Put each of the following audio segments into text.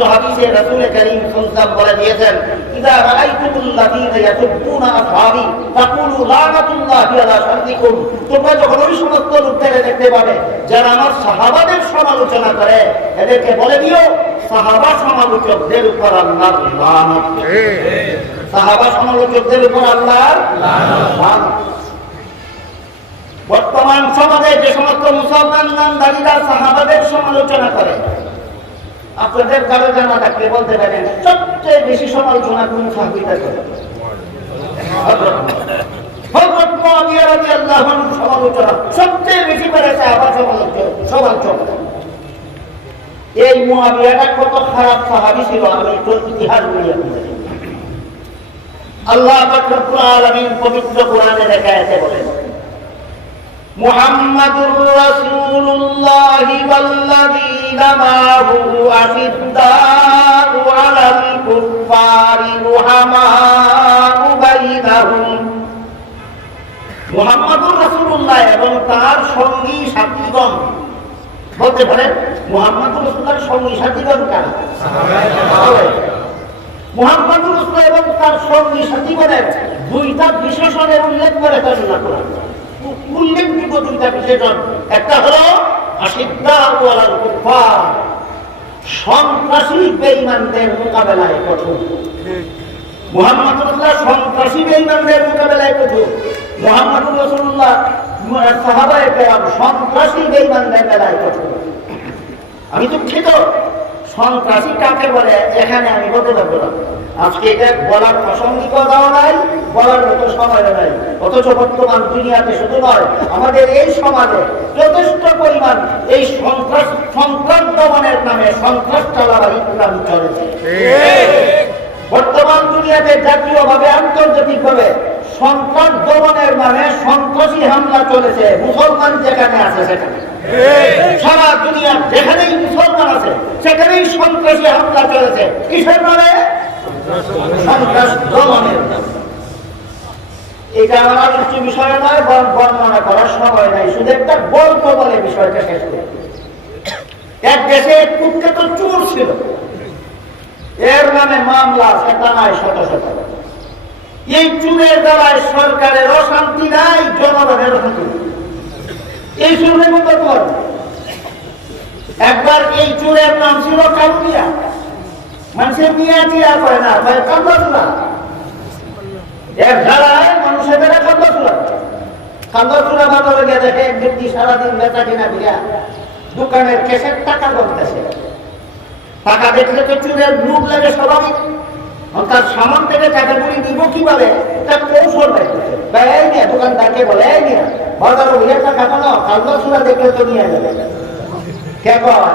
বর্ণিত হাদিসে রাসূল করিম সাল্লাল্লাহু আলাইহি ওয়াসাল্লাম বলে দিয়েছেন, ইযা রাআইতুমুল্লাযীনা ইয়াসুব্বুনা আসহাবী ফাকুলু লানাতুল্লাহি আলা শাররিকুম, তোমরা যখন ওই সমস্ত লোকদের দেখতে পাবে যারা আমার সাহাবাদের সমালোচনা করে, এদেরকে বলে দিও সাহাবা সমালোচকদের উপর আল্লাহর লানত। সাহাবা সমালোচকদের উপর আল্লাহর লানত। বর্তমান সমাজে যে সমস্ত মুসলমান নামধারীরা সাহাবাদের সমালোচনা করে, আপনাদের কারো জানা থাকলে বলতে পারেন সবচেয়ে বেশি সমালোচনা কোন সাহাবীরা করে? হযরত মুআবিয়া রাদিয়াল্লাহু আনহু সমালোচনা সবচেয়ে বেশি করে সাহাবা সমালোচনা। এই মুআবিয়াটা কত খারাপ সাহাবী ছিল আমি একটু ইতিহাস বলি আপনাদের। আল্লাহ পাক রব্বুল আলামিন পবিত্র কোরআনে লেখাতে বলেন, মুহাম্মাদুর রাসূলুল্লাহি ওয়াল্লাযীনা মা'হু আশিদ্দাউ আলাল কুফফারি রুহামাউ বাইনাহুম। মুহাম্মাদুর রাসূলুল্লাহ এবং তার সঙ্গী সাথীগণ, বলতে পারেন মুহাম্মাদুর রাসূলুল্লাহর সঙ্গী সাথীগণ কারা? সাহাবায়ে। মুহাম্মাদুর রাসূলুল্লাহ এবং তার সঙ্গী সাথীগণের দুইটা বিশেষণের উল্লেখ করে আল্লাহ কোরআন। উল্লেখযোগ্য দুইটা বিশেষণ, একটা হলো আশিদ্দাউ আলাল কুফফার, সন্ত্রাসী বেঈমানদের মোকাবেলায় কঠোর। মুহাম্মাদুর রাসূলুল্লাহ সন্ত্রাসী বেঈমানদের মোকাবেলায় কঠোর। মুহাম্মাদুর রাসূলুল্লাহ সাহাবায়ে কেরাম সন্ত্রাসী বেঈমানদের বেলায় কঠোর। আমি দুঃখিত, সন্ত্রাসী কাকে বলে এখানে আমি বলতে পারবো না। আজকে এটা বলার প্রাসঙ্গিকতাও নাই, বলার মতো সময় নাই। অথচ বর্তমান দুনিয়াতে শুধু নয়, আমাদের এই সমাজে যথেষ্ট পরিমাণ এই সন্ত্রাস দমনের নামে সন্ত্রাস চালাবার ইসলাম চলেছে। বর্তমান দুনিয়াতে জাতীয়ভাবে আন্তর্জাতিকভাবে সন্ত্রাস দমনের নামে সন্ত্রাসী হামলা চলেছে। মুসলমান যেখানে আছে সেখানে, সারা দুনিয়া যেখানেই মুসলমান আছে সেখানেই সন্ত্রাসী হামলা চলেছে। কিসের নামে? সন্ত্রাস দমনের। এটা আমার আলোচ্য বিষয় নয়, বর্ণনা করার সময় নাই, শুধু একটা গল্প বলে বিষয়টা শেষ করে। এক দেশে কুখ্যাত চোর ছিল, এর নামে মামলা সেটানায় শত শত। এই চুরের দ্বারায় সরকারের অশান্তি নাই, জনগণের অশান্তি। এই চুরের মতো কর একবার এই চুরের নাম ছিল কালুমিয়া। মানুষের মিয়া টিয়া করে না, কান্দা। এর ধারায় মানুষের বেড়া কান্দা বাজারে গিয়ে দেখে এক ব্যক্তি সারাদিন বেচা কিনা দিয়া দোকানের কেসের টাকা করতেছে। টাকা দেখলে তো চুরের লোভ লাগে স্বাভাবিক। তার সামান থেকে টাকাগুলি দিব কিভাবে তার কৌশল দেখতেছে। দোকানদারকে বলে বাজারে হইলে টাকা পানো, কান্দা চূড়া দেখলে তো নিয়ে যাবে। কে কয়?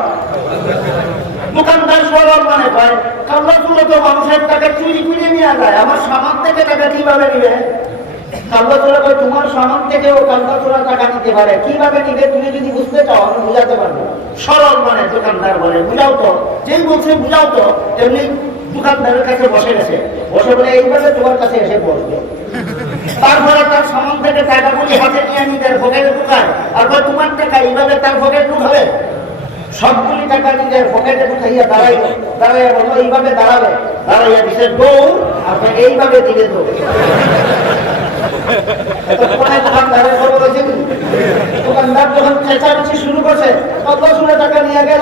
দোকানদার সরল মানে কয় কান্দা চূড়া তো মানুষের টাকা চুরি করে নিয়ে যায়, আমার সামান থেকে টাকা কিভাবে নিবে? কান্দা চূড়া কয় তোমার সামান থেকেও কান্দা চূড়া টাকা নিতে পারে, কিভাবে নিবে তুমি যদি বুঝতে চাও আমি বুঝাতে পারবো। সরল মানে দোকানদার বলে বুঝাও তো, যেই বলছে বুঝাও তো, এমনি দোকানদারের কাছে বসে গেছে, বসে বলে এইভাবে তোমার কাছে এসে বসবে। তারপরে তার সামান থেকে টাকাগুলি হাতে নিয়ে নিজের পকেটে ঢুকায়, আর তোমার টাকা এইভাবে তার পকেটে ঢুকাবে। সবগুলি টাকা নিজের পকেটে ঢুকাইয়া দাঁড়াইয়া বললো এইভাবে দাঁড়াবে, দাঁড়াইয়া দিছে দৌড়, আপনি এইভাবে দিলে দৌড়। দোকানদারের খবর হয়েছে কি? দোকানদার যখন চেঁচামেচি শুরু করছে, কাল্লা টাকা নিয়ে গেল,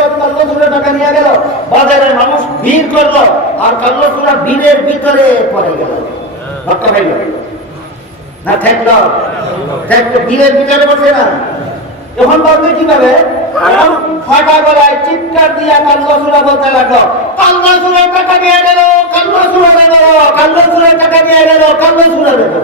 টাকা নিয়ে গেল, বাজারের মানুষ ভিড় করলো, আর কাল্লা ভিড়ের ভিতরে পড়ে গেল, ধক্কা হয়ে গেল না, ঠেকলো ভিড়ের ভিতরে বসে না। এখন বলবে কিভাবে? ফাটা গলায় চিৎকার দিয়া কাল্লা বলতে লাগলো, কাল্লা টাকা নিয়ে গেল, কাল্লা টাকা নিয়ে গেল, কাল্লা গেল।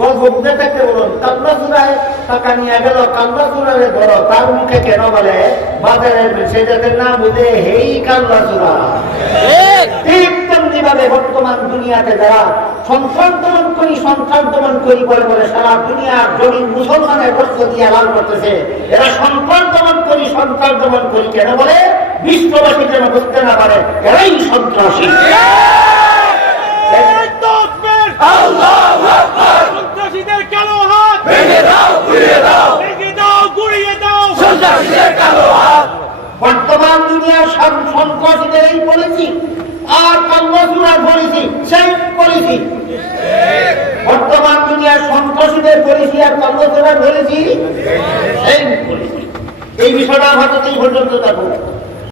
বলবো বুঝে থাকতে বলুন, কাল্লা চূড়ায় টাকা নিয়ে গেল, কাল্লা চূড়ারে ধরো। তার মুখে কেন বলে? বাজারের সে যাদের না বুঝে হেই কাল্লা চূড়া। ঠিক তেমনি ভাবে বর্তমান দুনিয়াতে যারা সন্ত্রাস দমন করি বলে বলে সারা দুনিয়ার জমিন মুসলমানের বস্ত্র দিয়ে লাল করতেছে, এরা সন্ত্রাস দমন করি কেন বলে? বিশ্ববাসী যেন বুঝতে না পারে এরাই সন্ত্রাসী। সন্ত্রাসীদের কালো হাত ভেঙে দাও, গুড়িয়ে দাও, ভেঙে দাও, গুড়িয়ে দাও, সন্ত্রাসীদের কালো হাত বর্তমান দুনিয়ার সন্ত্রাসীদের এই পলিসি আর কংগ্রেসুরার পলিসি সেই পলিসি। বর্তমান দুনিয়ার সন্ত্রাসীদের পলিসি আর কংগ্রেসুরার পলিসি সেই পলিসি। এই বিষয়টা হয়তো এই পর্যন্ত থাকবো।